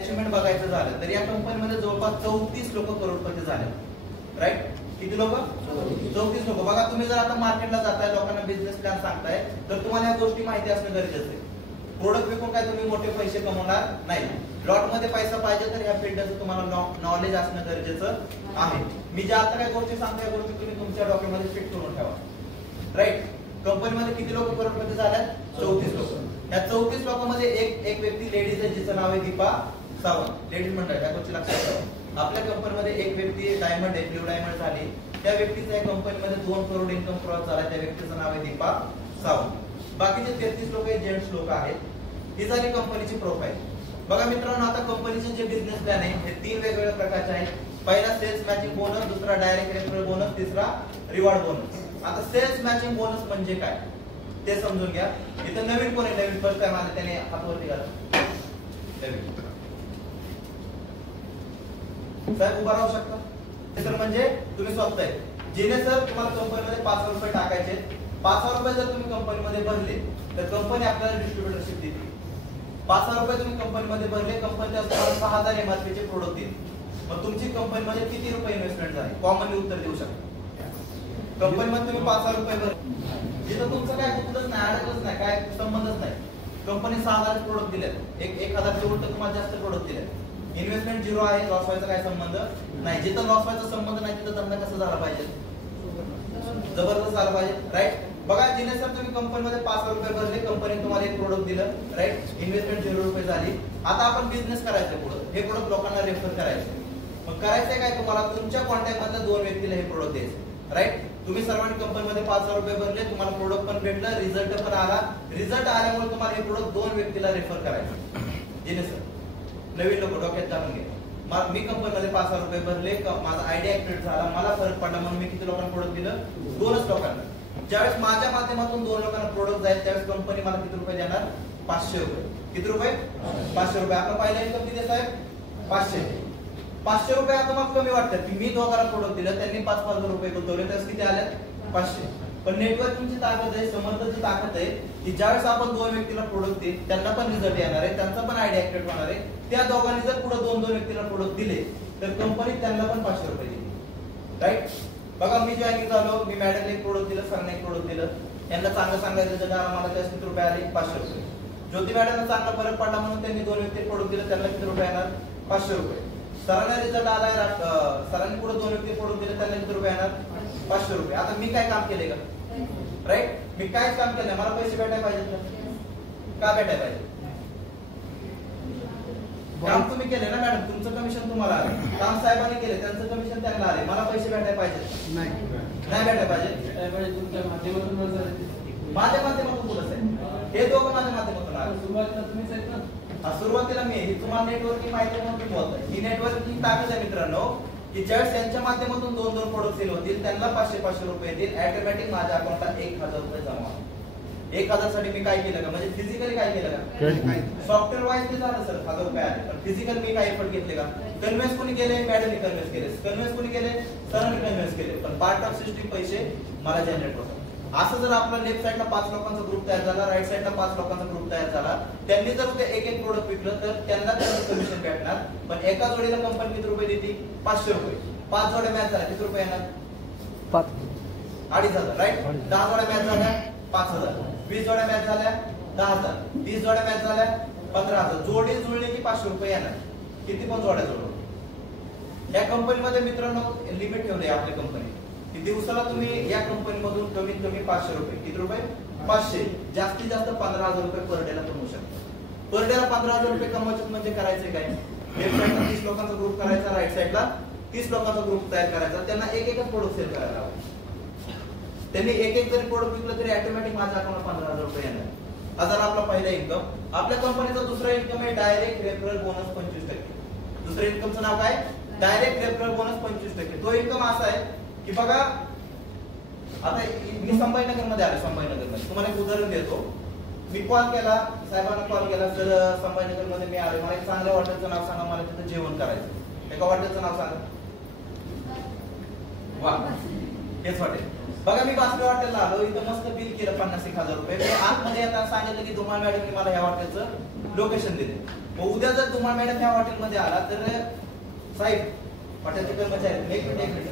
Achievement बघायचं झालं तर या कंपनीमध्ये जवळपास 34 लोक करोडपती झाले. राईट? किती लोक? 34 लोक. बघा तुम्ही जर आता मार्केटला जाताय, लोकांना बिझनेस प्लॅन सांगताय, तर तुम्हाला या गोष्टी माहिती असणं गरजेचं आहे. प्रोडक्ट विकून काय तुम्ही मोठे पैसे कमवणार नाही. लॉट मध्ये पैसा पाहिजे तर या फील्डचं तुम्हाला नॉलेज असणं गरजेचं आहे. मी ज्या आता काही गोष्टी सांगतो या गोष्टी तुम्ही तुमच्या डॉक्युमेंटमध्ये फिट करून ठेवा. राईट? कंपनीमध्ये किती लोक करोडपती झाल्यात? 34 लोक. या 34 लोकांमध्ये एक व्यक्ती लेडीज आहे, जिचं नाव आहे दीपा सावंत. लेडीज मंडळ, या गोष्टी लक्षात ठेवा. आपल्या कंपनीमध्ये एक व्यक्ती डायमंड आहे, ब्ल्यू डायमंड झाली. त्या व्यक्तीचा या कंपनीमध्ये 2 करोड इन्कम क्रॉस झाला. त्या व्यक्तीचं नाव आहे दीपा सावंत. बाकीचे 33 लोक हे जेंट्स लोक आहेत. ही झाली कंपनीची प्रोफाईल. बघा मित्रांनो, आता कंपनीचे जे बिझनेस प्लॅन आहे हे 3 वेगवेगळ्या प्रकारचे आहेत. पहिला सेल्स मॅचिंग बोनस, दुसरा डायरेक्ट रेफरल बोनस, तिसरा रिवॉर्ड बोनस. आता सेल्स मॅचिंग बोनस म्हणजे काय ते समजून घ्या. इथं नवीन कोण आहे? नवीन फर्स्ट टाइम आले त्याने हातवरती घाला. साहेब उभा राहू शकता? तर म्हणजे तुम्ही स्वतः आहे. जिने सर तुम्हाला कंपनीमध्ये 5,000 रुपये टाकायचे. 5,000 रुपये जर तुम्ही कंपनीमध्ये भरले तर कंपनी आपल्याला डिस्ट्रीब्युटरशिप देते. 5,000 रुपये तुम्ही कंपनीमध्ये भरले, कंपनी तुम्हाला 6,000 एमआरपीचे प्रोडक्ट देईल. मग तुमची कंपनीमध्ये किती रुपये इन्व्हेस्टमेंट झाली? कॉमनली उत्तर देऊ शकता. कंपनीमध्ये तुम्ही 5,000 रुपये भरले, जिथं तुमचं काय गुप्तच नाही, अडकच नाही, काय संबंधच नाही. कंपनी 6,000 प्रोडक्ट दिले, 1,000 चे उलट तुम्हाला जास्त प्रोडक्ट दिले. इन्व्हेस्टमेंट 0 आहे, लॉस व्हायचा काय संबंध नाही. जिथं लॉस व्हायचा संबंध नाही तिथं धंदा कसा झाला पाहिजे? जबरदस्त झाला पाहिजे. राईट? बघा जिने सर तुम्ही कंपनीमध्ये 5,000 रुपये भरले, कंपनीने तुम्हाला एक प्रोडक्ट दिलं. राईट? इन्व्हेस्टमेंट 0 रुपये झाली. आता आपण बिझनेस करायचं पुढे, हे प्रोडक्ट लोकांना रेफर करायचं. मग करायचंय काय तुम्हाला? तुमच्या कॉन्टॅक्ट मधल्या 2 व्यक्तीला हे प्रोडक्ट द्यायचं. राईट? तुम्ही सर्वांनी कंपनीमध्ये 5,000 रुपये भरले, तुम्हाला प्रोडक्ट पण भेटलं, रिझल्ट पण आला. रिझल्ट आल्यामुळे तुम्हाला हे प्रोडक्ट 2 व्यक्तीला रेफर करायचं. जिने सर नवीन लोक डोक्यात जाणून घ्या. मी कंपनीमध्ये 5,000 रुपये भरले, माझा आयडिया ऍक्टिव्हेट झाला, मला फरक पडला, म्हणून मी किती लोकांना प्रोडक्ट दिलं? 2च लोकांना. ज्यावेळेस माझ्या माध्यमातून 2 लोकांना प्रोडक्ट जाईल त्यावेळेस कंपनी मला किती रुपये देणार? 500 रुपये. किती रुपये? 500 रुपये. आपला पहिला इन्कम किती साहेब? 500. 500 रुपये आता मला कमी वाटतात की मी दोघांना प्रोडक्ट दिलं, त्यांनी 5,000 रुपये गुंतवले, त्यावेळेस किती आले? 500. पण नेटवर्किंगची ताकद आहे, समर्थाची ताकद आहे की ज्यावेळेस आपण 2 व्यक्तीला प्रोडक्ट देईल त्यांना पण रिझल्ट येणार आहे, त्यांचा पण आयडिया ऍक्टिव्हेट होणार आहे. त्या दोघांनी जर पुढे 2 व्यक्तीला प्रोडक्ट दिले तर कंपनी त्यांना पण 500 रुपये देईल. राईट? बघा मी जॉईनिंग झालो, मी मॅडमने एक प्रोडक्ट दिलं, सरांनी एक प्रोडक्ट दिलं, यांना चांगलं सांगायचं जगाला, मला त्यास किती रुपये आले? 500 रुपये. ज्योती मॅडमला चांगला फरक पडला म्हणून त्यांनी 2 व्यक्ती प्रोडक्ट दिलं, त्यांना किती रुपये येणार? 500 रुपये. सरांना रिझल्ट आलाय, सरांनी पुढे 2 व्यक्ती प्रोडक्ट दिले, त्यांना किती रुपये येणार? 500 रुपये. आता मी काय काम केले का? राईट? मी काहीच काम केलं नाही. मला पैसे भेटायला पाहिजेत का? भेटायला पाहिजे. काम तुम्ही केले ना मॅडम, तुमचं कमिशन तुम्हाला आले. काम साहेबांनी केले, त्यांचं कमिशन त्यांना आले. मला पैसे भेटायला पाहिजे? नाही भेटायला पाहिजे. तुमच्या माध्यमातून माझ्या माध्यमातून बोलत आहे, हे दोघं माझ्या माध्यमातून आले. सुरुवातीला तुम्हीच आहेत ना? सुरुवातीला मी. ही तुम्हाला नेटवर्किंग माहिती म्हणून तुम्ही बोलताय. ही नेटवर्किंग ताकद आहे मित्रांनो की ज्यावेळेस त्यांच्या माध्यमातून 2 प्रोडक्ट सेल होतील, त्यांना 500 रुपये येतील, ऑटोमॅटिक माझ्या अकाउंटला 1,000 रुपये जमा होतील. 1,000 साठी मी काय केलं का? म्हणजे फिजिकली काय केलं का? सॉफ्टवेअर वाईज ते झालं सर 1,000 रुपये आले, पण फिजिकल मी काय एफर्ट घेतले का? कन्व्हिन्स कोणी केले? मॅडमने कन्व्हिन्स केले. कन्व्हिन्स कोणी केले? सरांनी कन्व्हिन्स केले. पण पार्ट ऑफ सिस्टीम पैसे मला जनरेट होतात. असं जर आपला लेफ्ट साईडला 5 लोकांचा ग्रुप तयार झाला, राईट साईडला 5 लोकांचा ग्रुप तयार झाला, त्यांनी जर उद्या एक प्रोडक्ट विकलं तर त्यांना त्याचं कमिशन भेटणार. पण एका जोडीला कंपनी किती रुपये देते? 500 रुपये. 5 जोड्या मॅच झाल्या किती रुपये येणार? 2,500. राईट? 10 जोड्या मॅच झाल्या 5,000. 20 जोड्या मॅच झाल्या 10,000. 30 जोड्या मॅच झाल्या 15,000. जोडी जुळली की 500 रुपये येणार. किती पण जोड्या जोडू. या कंपनीमध्ये मित्रांनो लिमिट ठेवले आपल्या कंपनी की दिवसाला तुम्ही या कंपनीमधून कमीत कमी 500 रुपये. किती रुपये? 500. जास्तीत जास्त 15,000 रुपये पर डेला कमवू शकता. पर डेला 15,000 रुपये कमवायचे म्हणजे करायचे काय? लेफ्ट साईडला 30 लोकांचा ग्रुप करायचा, राईट साईडला 30 लोकांचा ग्रुप तयार करायचा. त्यांना एकच प्रोडक्ट सेल करायला हवं. त्यांनी एक जरी प्रोडक्ट विकलं तरी ऑटोमॅटिक माझ्या अकाउंटला 15,000 रुपये येणार. हा झाला आपला पहिला इन्कम. आपल्या कंपनीचा दुसरा इन्कम आहे डायरेक्ट रेफरल बोनस 25%. दुसऱ्या इन्कमचं नाव काय? Direct referral bonus 25%. तो इन्कम असा आहे की बघा आता मी संभाजीनगर मध्ये आलो. संभाजीनगर मध्ये तुम्हाला एक उदाहरण देतो. मी कॉल केला, साहेबांना कॉल केला, सर संभाजीनगर मध्ये मी आलो, मला एक चांगल्या हॉटेलचं नाव सांगा, मला तिथं जेवण करायचं. एका हॉटेलचं नाव सांगा. वा, हेच हॉटेल. बघा मी बासरी हॉटेलला आलो, इथं मस्त बिल केलं 50-1,000 रुपये. मी आतमध्ये येताना सांगितलं की धुमाळ मॅडमने मला ह्या हॉटेलचं लोकेशन दिले. मग उद्या जर धुमाळ मॅडम ह्या हॉटेलमध्ये आला तर साहेब हॉटेलचे कर्मचारी एक मिनिट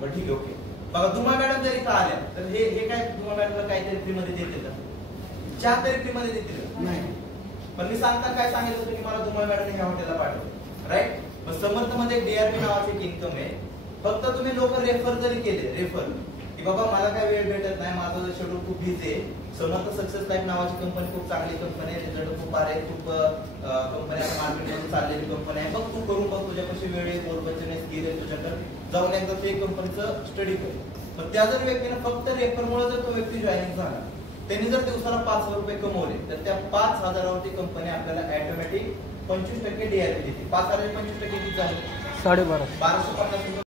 बरं ठीक आहे ओके. बघा धुमाळ मॅडम जर इथं आल्या तर हे काय धुमाळ मॅडमला काहीतरी फ्री मध्ये देतील, चहा तरी फ्री मध्ये देतील नाही. पण मी सांगताना काय सांगितलं होतं की मला धुमाळ मॅडमने ह्या हॉटेलला पाठवलं राईट. मग समर्थ मध्ये डीआरपी नावाचे एक इन्कम आहे. फक्त तुम्ही लोक रेफर जरी केले रेफर की बाबा मला काय वेळ भेटत नाही, माझं शेड्यूल खूप बिझी आहे, समर्थ सक्सेस लाईफ नावाची कंपनी खूप चांगली कंपनी आहे, रिझल्ट खूप आहे, खूप कंपनी आता मार्केटमध्ये चाललेली कंपनी आहे, बघ तू करून बघ, तुझ्यापाशी वेळ आहे, बोलबच्चने स्किल आहे तुझ्याकडे, जाऊन एकदा ते कंपनीचं स्टडी कर. पण त्या जर व्यक्तीने फक्त रेफरमुळे जर तो व्यक्ती जॉईनिंग झाला, त्यांनी जर दिवसाला 5,000 रुपये कमवले तर त्या 5,000वरती कंपनी आपल्याला ऑटोमॅटिक 25% डीआरपी देते. 5,000 25% किती झाले 1250 1250 रुपये